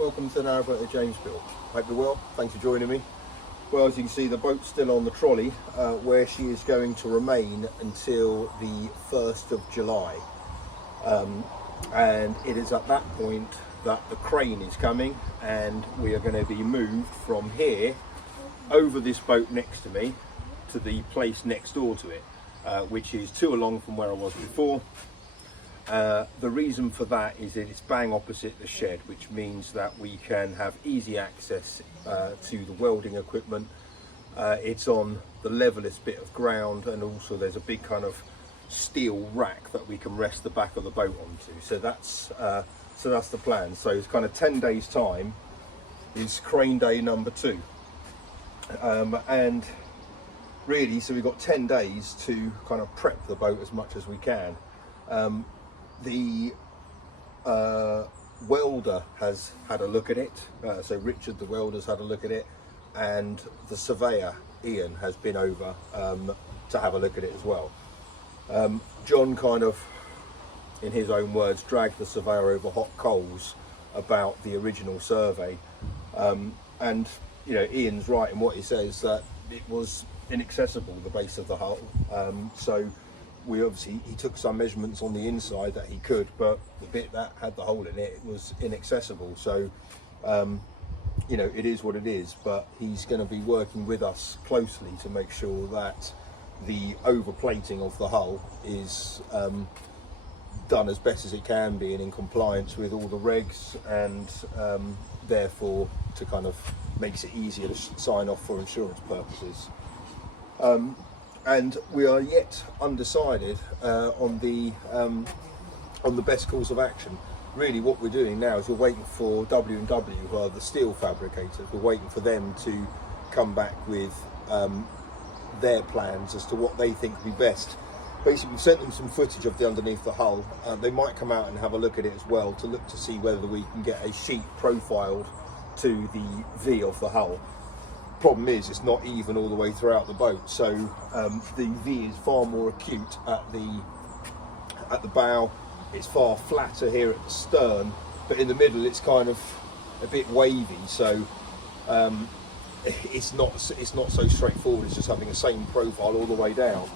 welcome to the Narrowboat at Jamesville. Hope you're well, thanks for joining me. Well, as you can see, the boat's still on the trolley where she is going to remain until the 1st of July. And it is at that point that the crane is coming and we are going to be moved from here over this boat next to me to the place next door to it, which is 2 along from where I was before. The reason for that is that it's bang opposite the shed, which means that we can have easy access to the welding equipment. It's on the levelest bit of ground, and also there's a big kind of steel rack that we can rest the back of the boat onto. So that's the plan. So it's kind of 10 days time is crane day number 2, and really, so we've got 10 days to kind of prep the boat as much as we can. The welder has had a look at it, so Richard the welder's had a look at it, and the surveyor Ian has been over to have a look at it as well. John kind of, in his own words, dragged the surveyor over hot coals about the original survey, and you know, Ian's right in what he says, that it was inaccessible, the base of the hull. So we obviously, he took some measurements on the inside that he could, but the bit that had the hole in it was inaccessible. So you know, it is what it is, but he's going to be working with us closely to make sure that the overplating of the hull is done as best as it can be and in compliance with all the regs, and therefore to kind of makes it easier to sign off for insurance purposes. And we are yet undecided on the best course of action. Really, what we're doing now is we're waiting for W&W, who are the steel fabricators. We're waiting for them to come back with their plans as to what they think would be best. Basically, we've sent them some footage of the underneath the hull. They might come out and have a look at it as well, to look to see whether we can get a sheet profiled to the V of the hull. Problem is, it's not even all the way throughout the boat, so the V is far more acute at the bow. It's far flatter here at the stern, but in the middle it's kind of a bit wavy, so it's not so straightforward as just having the same profile all the way down.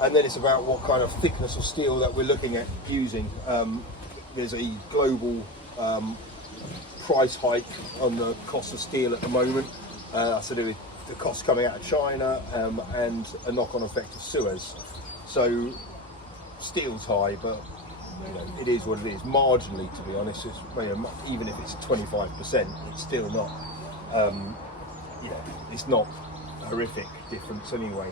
And then it's about what kind of thickness of steel that we're looking at using. There's a global price hike on the cost of steel at the moment. That's to do with the cost coming out of China and a knock-on effect of Suez. So steel's high, but you know, it is what it is. Marginally, to be honest, it's, you know, even if it's 25%, it's still not, you know, it's not a horrific difference anyway.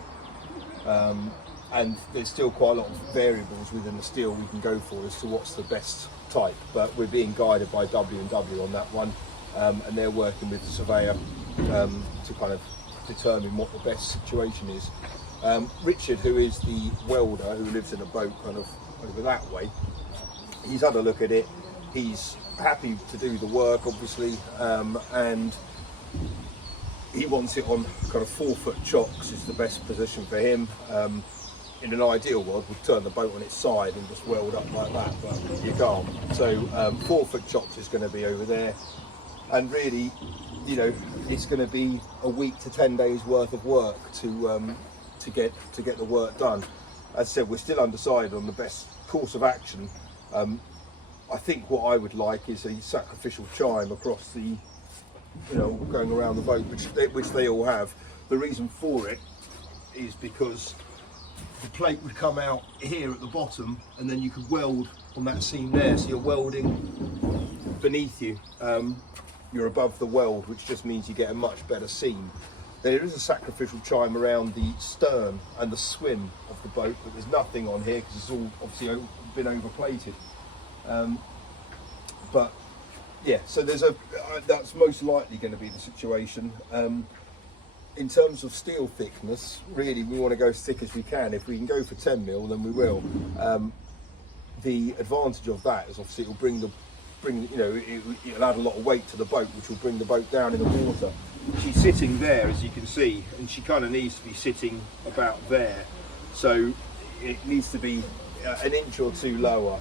And there's still quite a lot of variables within the steel we can go for as to what's the best type. But we're being guided by W&W on that one, and they're working with the surveyor to kind of determine what the best situation is. Richard, who is the welder who lives in a boat kind of over that way, he's had a look at it. He's happy to do the work, obviously, and he wants it on kind of 4-foot chocks is the best position for him. In an ideal world, we'd turn the boat on its side and just weld up like that, but you can't. So 4-foot chocks is going to be over there, and really, you know, it's going to be a week to 10 days worth of work to get the work done. As I said, we're still undecided on the best course of action. I think what I would like is a sacrificial chime across the, you know, going around the boat, which they all have. The reason for it is because the plate would come out here at the bottom, and then you could weld on that seam there. So you're welding beneath you. You're above the weld, which just means you get a much better seam. There is a sacrificial chime around the stern and the swim of the boat, but there's nothing on here because it's all obviously been overplated. But yeah, so there's that's most likely going to be the situation. In terms of steel thickness, really we want to go as thick as we can. If we can go for 10mm, then we will. The advantage of that is obviously it'll it'll add a lot of weight to the boat, which will bring the boat down in the water. She's sitting there, as you can see, and she kind of needs to be sitting about there. So it needs to be an inch or two lower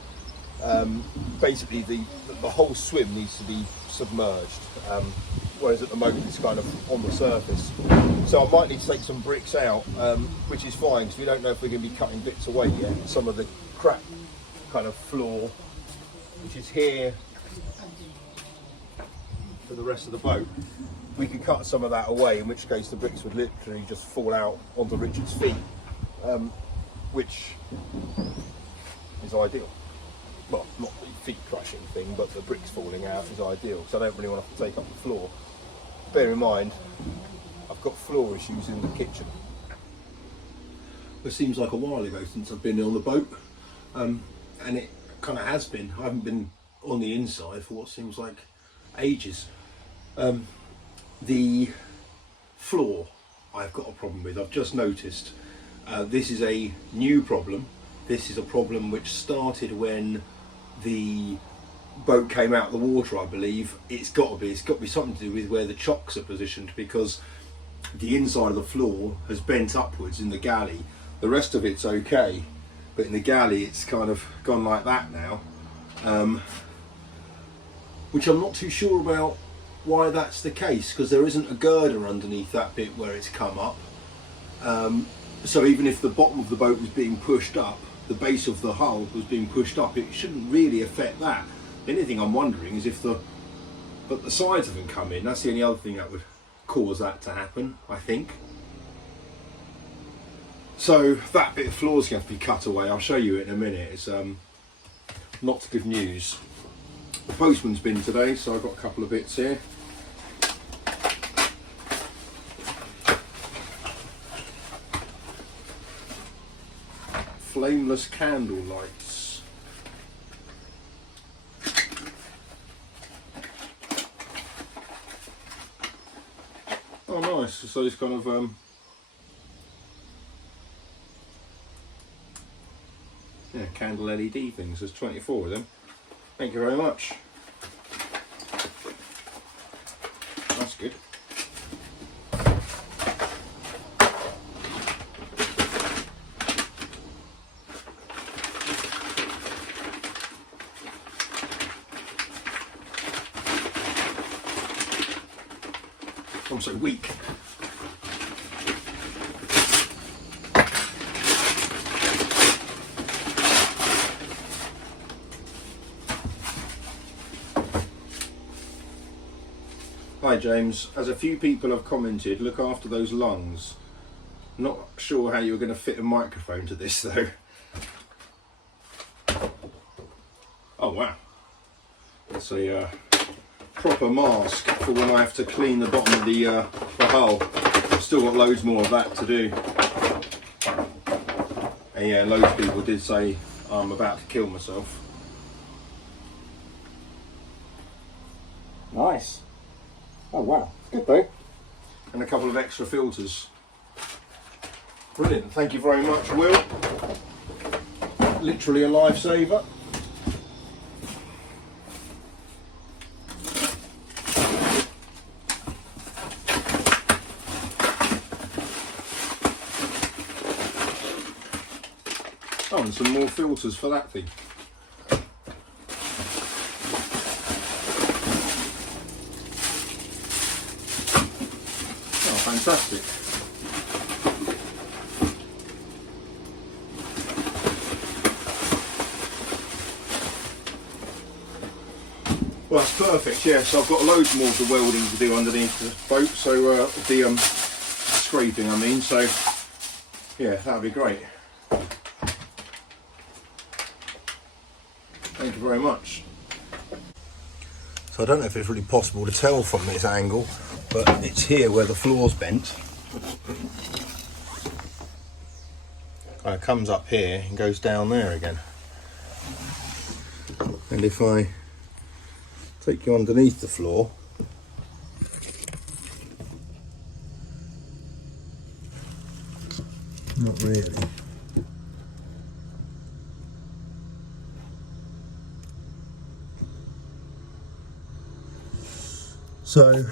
basically the whole swim needs to be submerged, whereas at the moment it's kind of on the surface. So I might need to take some bricks out, which is fine because we don't know if we're going to be cutting bits away yet. Some of the crack kind of floor, which is here for the rest of the boat, we could cut some of that away, in which case the bricks would literally just fall out onto Richard's feet, which is ideal. Well, not the feet crushing thing, but the bricks falling out is ideal, so I don't really want to have to take up the floor. Bear in mind, I've got floor issues in the kitchen. It seems like a while ago since I've been on the boat, and it kind of has been. I haven't been on the inside for what seems like ages. The floor I've got a problem with. I've just noticed this is a new problem. This is a problem which started when the boat came out of the water, I believe. It's got to be something to do with where the chocks are positioned, because the inside of the floor has bent upwards in the galley. The rest of it's okay, but in the galley it's kind of gone like that now, which I'm not too sure about why that's the case, because there isn't a girder underneath that bit where it's come up. So even if the bottom of the boat was being pushed up, the base of the hull was being pushed up, it shouldn't really affect that. The only thing I'm wondering is if the sides haven't come in. That's the only other thing that would cause that to happen, I think. So that bit of floor is going to have to be cut away. I'll show you it in a minute. It's not good news. The postman's been today, so I've got a couple of bits here. Flameless candle lights. Oh nice, so it's kind of yeah, candle LED things. There's 24 of them. Thank you very much. That's good. I'm so weak. Hi James, as a few people have commented, look after those lungs. Not sure how you're going to fit a microphone to this though. Oh wow, that's a proper mask for when I have to clean the bottom of the hull. I've still got loads more of that to do. And yeah, loads of people did say I'm about to kill myself. Nice. Oh wow, good though. And a couple of extra filters. Brilliant, thank you very much, Will. Literally a lifesaver. Oh, and some more filters for that thing. Oh, fantastic. Well, that's perfect, yeah, so I've got loads more of the welding to do underneath the boat, so the scraping I mean, so yeah, that'd be great. Thank you very much. So I don't know if it's really possible to tell from this angle, but it's here where the floor's bent. It comes up here and goes down there again. And if I take you underneath the floor, not really. So,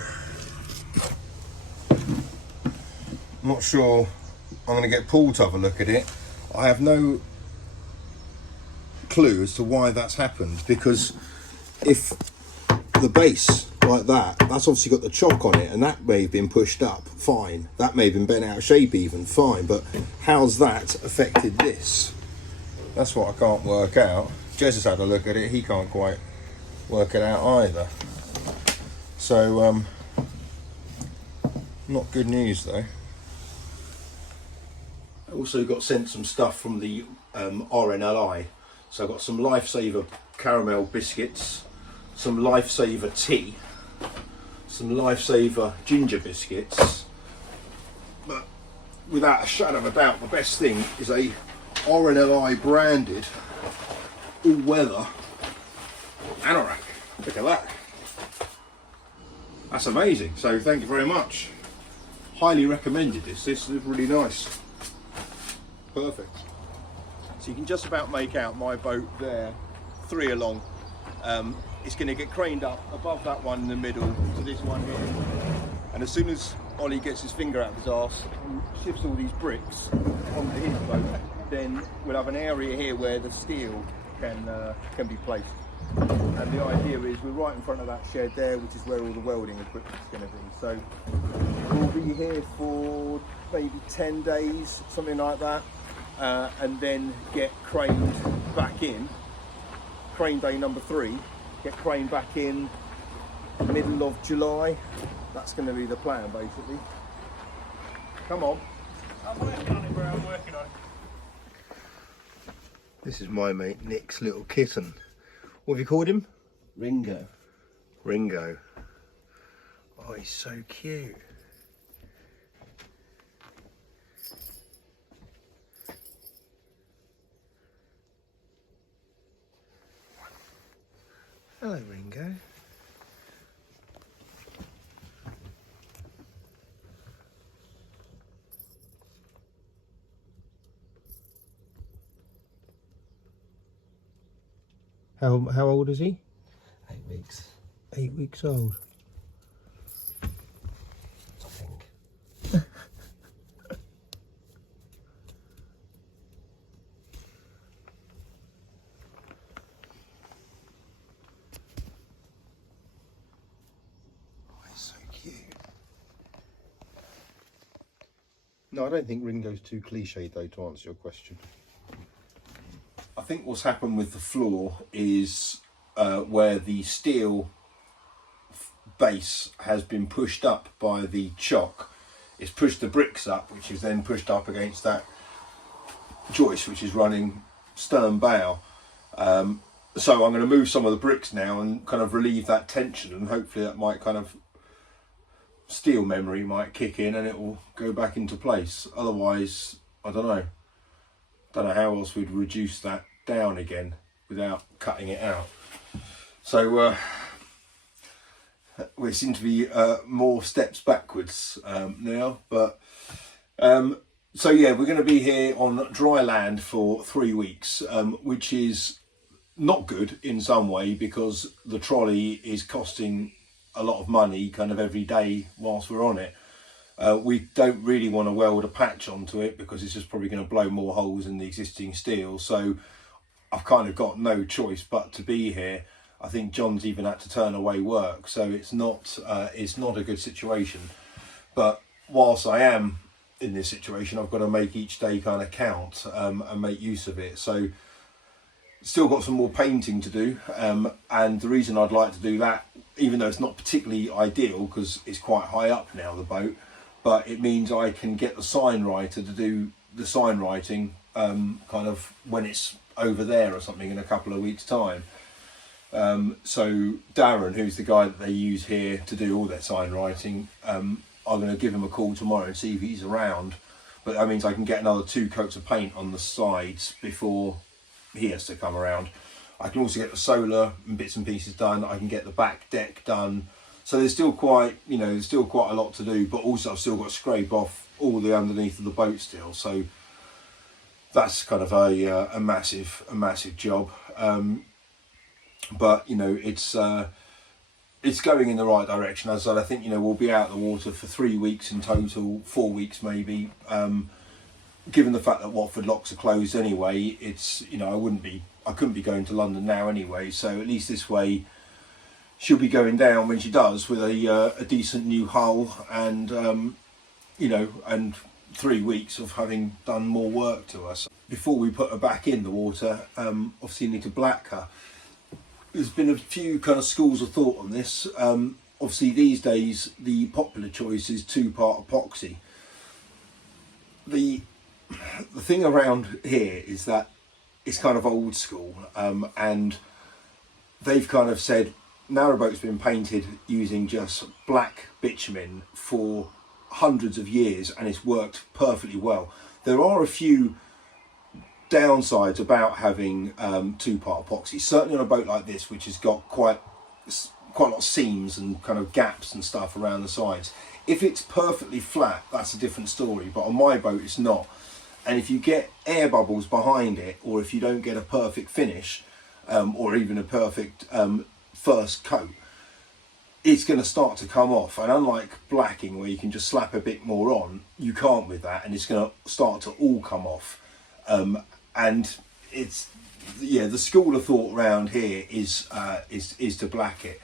I'm not sure I'm going to get Paul to have a look at it. I have no clue as to why that's happened, because if the base like that, that's obviously got the chock on it, and that may have been pushed up, fine. That may have been bent out of shape even, fine. But how's that affected this? That's what I can't work out. Jez has had a look at it, he can't quite work it out either. So, not good news though. I also got sent some stuff from the RNLI. So I got some Lifesaver caramel biscuits, some Lifesaver tea, some Lifesaver ginger biscuits. But without a shadow of a doubt, the best thing is a RNLI branded all-weather anorak. Look at that. That's amazing. So thank you very much. Highly recommended this. This is really nice. Perfect. So you can just about make out my boat there, 3 along. It's going to get craned up above that one in the middle to this one here. And as soon as Ollie gets his finger out of his arse and shifts all these bricks onto his boat, then we'll have an area here where the steel can be placed. And the idea is we're right in front of that shed there, which is where all the welding equipment is going to be. So we'll be here for maybe 10 days, something like that. And then get craned back in, crane day number 3, get craned back in middle of July. That's going to be the plan basically. Come on. I'm working on it, bro, I'm working on it. This is my mate Nick's little kitten. What have you called him? Ringo. Ringo. Oh, he's so cute. Hello, Ringo. How old is he? 8 weeks, 8 weeks old. I think. Oh, he's so cute. No, I don't think Ringo's too cliched though, to answer your question. I think what's happened with the floor is where the steel base has been pushed up by the chock. It's pushed the bricks up, which is then pushed up against that joist, which is running stern bow. So I'm going to move some of the bricks now and kind of relieve that tension, and hopefully that might kind of steel memory might kick in and it will go back into place. Otherwise, I don't know how else we'd reduce that down again without cutting it out. So we seem to be more steps backwards now, but so yeah, we're going to be here on dry land for 3 weeks, which is not good in some way because the trolley is costing a lot of money kind of every day whilst we're on it. We don't really want to weld a patch onto it because it's just probably going to blow more holes in the existing steel. So I've kind of got no choice but to be here. I think John's even had to turn away work, so it's not a good situation. But whilst I am in this situation, I've got to make each day kind of count and make use of it. So still got some more painting to do, and the reason I'd like to do that, even though it's not particularly ideal because it's quite high up now, the boat, but it means I can get the sign writer to do the sign writing kind of when it's over there or something in a couple of weeks' time. So Darren, who's the guy that they use here to do all their sign writing, I'm going to give him a call tomorrow and see if he's around. But that means I can get another 2 coats of paint on the sides before he has to come around. I can also get the solar and bits and pieces done. I can get the back deck done. So there's still quite, there's still quite a lot to do, but also I've still got to scrape off all the underneath of the boat still. So that's kind of a massive job. But it's going in the right direction. As I said, I think we'll be out of the water for 3 weeks in total, 4 weeks maybe. Given the fact that Watford locks are closed anyway, it's I wouldn't be I couldn't be going to London now anyway, so at least this way she'll be going down when she does with a decent new hull, and you know, and 3 weeks of having done more work to us. Before we put her back in the water, obviously you need to black her. There's been a few kind of schools of thought on this. Obviously these days the popular choice is 2-part epoxy. The thing around here is that it's kind of old school, and they've kind of said narrowboat's been painted using just black bitumen for hundreds of years and it's worked perfectly well. There are a few downsides about having 2-part epoxy, certainly on a boat like this, which has got quite a lot of seams and kind of gaps and stuff around the sides. If it's perfectly flat, that's a different story, but on my boat it's not. And if you get air bubbles behind it, or if you don't get a perfect finish, or even a perfect first coat, it's going to start to come off. And unlike blacking, where you can just slap a bit more on, you can't with that, and it's going to start to all come off. And it's, yeah, the school of thought around here is to black it.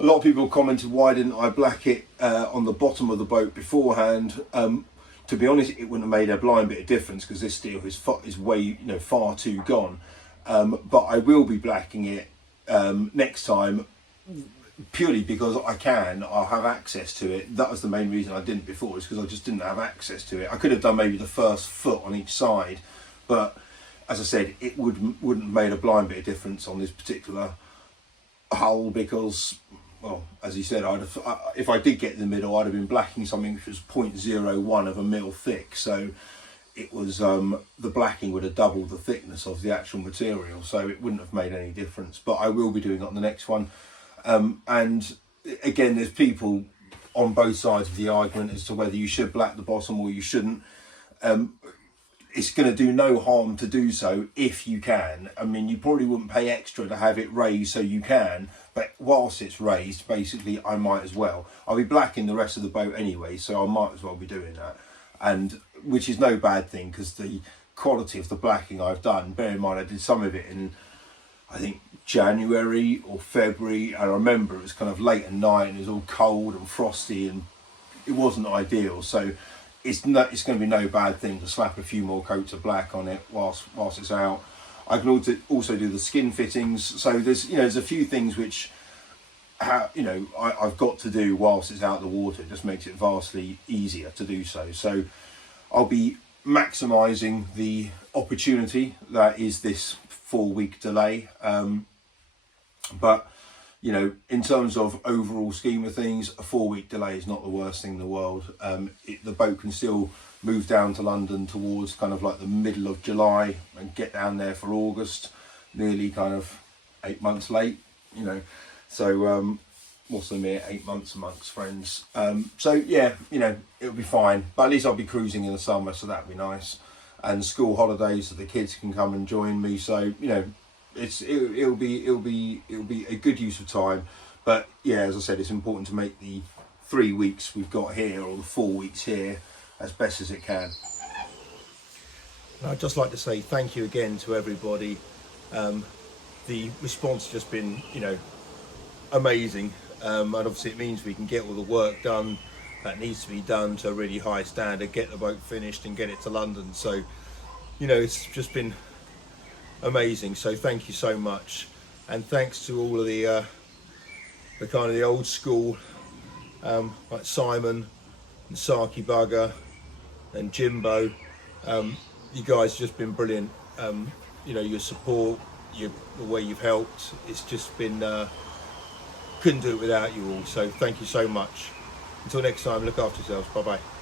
A lot of people commented, why didn't I black it on the bottom of the boat beforehand? To be honest, it wouldn't have made a blind bit of difference, because this steel is way, you know, far too gone. But I will be blacking it next time, purely because I'll have access to it. That was the main reason I didn't before, is because I just didn't have access to it. I could have done maybe the first foot on each side, but as I said, it wouldn't have made a blind bit of difference on this particular hull, because, well, as he said, if I did get in the middle, I'd have been blacking something which was 0.01 of a mil thick. So it was, the blacking would have doubled the thickness of the actual material, so it wouldn't have made any difference. But I will be doing it on the next one. And again, there's people on both sides of the argument as to whether you should black the bottom or you shouldn't. It's going to do no harm to do so if you can. I mean, you probably wouldn't pay extra to have it raised so you can, but whilst it's raised, basically I might as well. I'll be blacking the rest of the boat anyway, so I might as well be doing that. And which is no bad thing, because the quality of the blacking I've done, bear in mind I did some of it in, I think, January or February, and I remember it was kind of late at night and it was all cold and frosty and it wasn't ideal. So it's going to be no bad thing to slap a few more coats of black on it whilst it's out. I can also do the skin fittings. So there's a few things which I've got to do whilst it's out of the water. It just makes it vastly easier to do so. So I'll be maximising the opportunity that is this 4-week delay. But you know, in terms of overall scheme of things, a 4-week delay is not the worst thing in the world. The boat can still move down to London towards kind of like the middle of July and get down there for August, nearly kind of 8 months late, you know. So what's the mere 8 months amongst friends. So yeah, you know, it'll be fine, but at least I'll be cruising in the summer, so that'd be nice. And school holidays, so the kids can come and join me. So you know, it'll be a good use of time. But yeah, as I said, it's important to make the 3 weeks we've got here, or the 4 weeks here, as best as it can. And I'd just like to say thank you again to everybody. The response has just been, you know, amazing, and obviously it means we can get all the work done that needs to be done to a really high standard, get the boat finished and get it to London. So you know, it's just been amazing. So thank you so much, and thanks to all of the kind of the old school, like Simon and Saki Bugger and Jimbo. You guys have just been brilliant. You know, your support, the way you've helped, it's just been, couldn't do it without you all. So thank you so much. Until next time, look after yourselves. Bye bye.